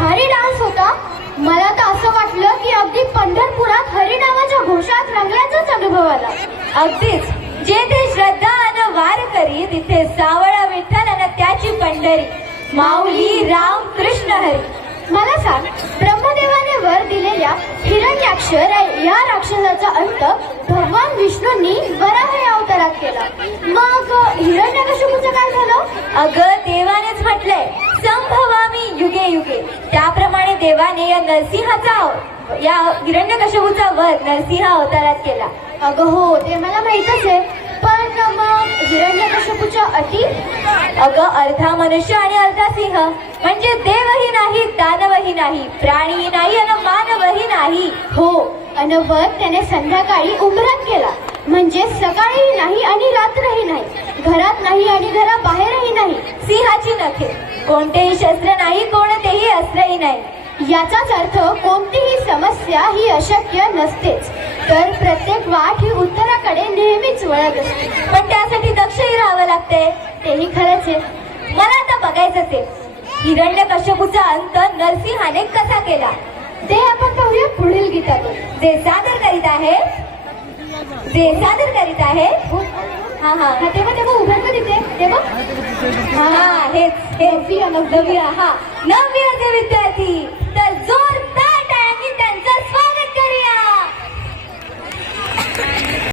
भारी डान्स होता. मला तर असं वाटलं की अगदी पंढरपुरात हरिनामाच्या घोषात रंगल्याचाच अनुभव आला. अगदीच, जेथे श्रद्धा अन वार करी तिथे सावळा विठ्ठल अन त्याची पंढरी, माऊली राम कृष्ण हरी. मला सांग, ब्रह्मदेवाने वर दिलेल्या हिरण्याक्ष या राक्षसाचा अंत भगवान विष्णूंनी वराह या अवतारात केला. मग हिरण्यकशिपूचं काय झालं? अगं, देवानेच म्हटलंय संभवामी युगे युगे. त्याप्रमाणे देवाने या या हिरण्यकशिपूचा वध नरसिंह अवतारात केला. अगं हो, ते मला माहीतच आहे. पण मग हिरण्यकशिपूच्या अटी? अगं, अर्धा मनुष्य आणि अर्धा सिंह, म्हणजे देवही नाही, दानवही नाही, प्राणीही नाही आणि मानवही नाही. हो, अनवध त्याने संध्याकाळी उंबरात केला, म्हणजे सकाळीही नाही आणि रात्रही नाही, घरात नाही आणि घराबाहेरही नाही. सिंहाची नखे, कोणतेही शस्त्र नाही, कोणतेही अस्त्रही नाही. याचाच अर्थ कोणतीही समस्या ही अशक्य नसतेच, तर प्रत्येक वाट ही उत्तराकडे नेहमीच वळत असते. पण त्यासाठी दक्षही राहावं लागते. तेही खरंच आहे. मला आता बघायचं ते हिरण्यकशिपूचा अंत नरसिंहाने कसा केला ते आपण पाहूया पुढील गीतातून. जे सादर करीत आहे हा तेव्हा उभं का तिथे ते बघ. हेच नववी विद्यार्थी. तर जोर